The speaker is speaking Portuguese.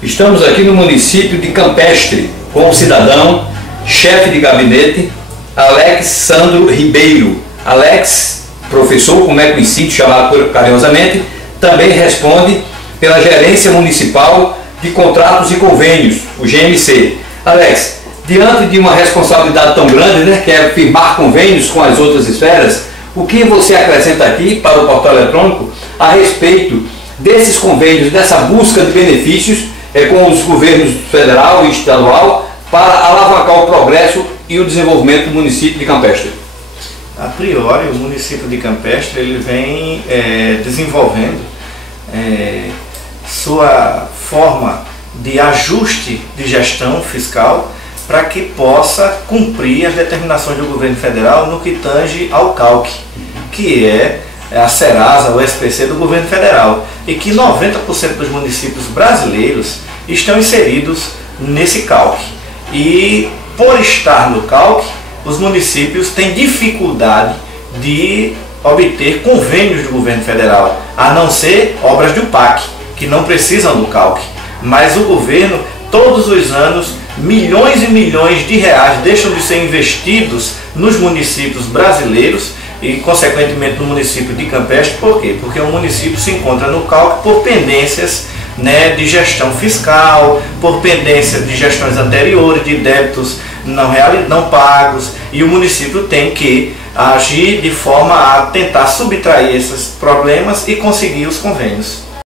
Estamos aqui no município de Campestre com o cidadão, chefe de gabinete, Alex Sandro Ribeiro. Alex, professor, como é conhecido, chamado carinhosamente, também responde pela Gerência Municipal de Contratos e Convênios, o GMC. Alex, diante de uma responsabilidade tão grande, né, que é firmar convênios com as outras esferas, o que você acrescenta aqui para o portal eletrônico a respeito desses convênios, dessa busca de benefícios com os governos federal e estadual para alavancar o progresso e o desenvolvimento do município de Campestre? A priori, o município de Campestre ele vem desenvolvendo sua forma de ajuste de gestão fiscal para que possa cumprir as determinações do governo federal no que tange ao CALC, que é a Serasa, o SPC do governo federal, e que 90% dos municípios brasileiros estão inseridos nesse CALC. E por estar no CALC, os municípios têm dificuldade de obter convênios do governo federal, a não ser obras do PAC, que não precisam do CALC. Mas o governo, todos os anos, milhões e milhões de reais deixam de ser investidos nos municípios brasileiros e, consequentemente, no município de Campestre. Por quê? Porque o município se encontra no CALC por pendências de gestão fiscal, por pendências de gestões anteriores, de débitos não pagos, e o município tem que agir de forma a tentar subtrair esses problemas e conseguir os convênios.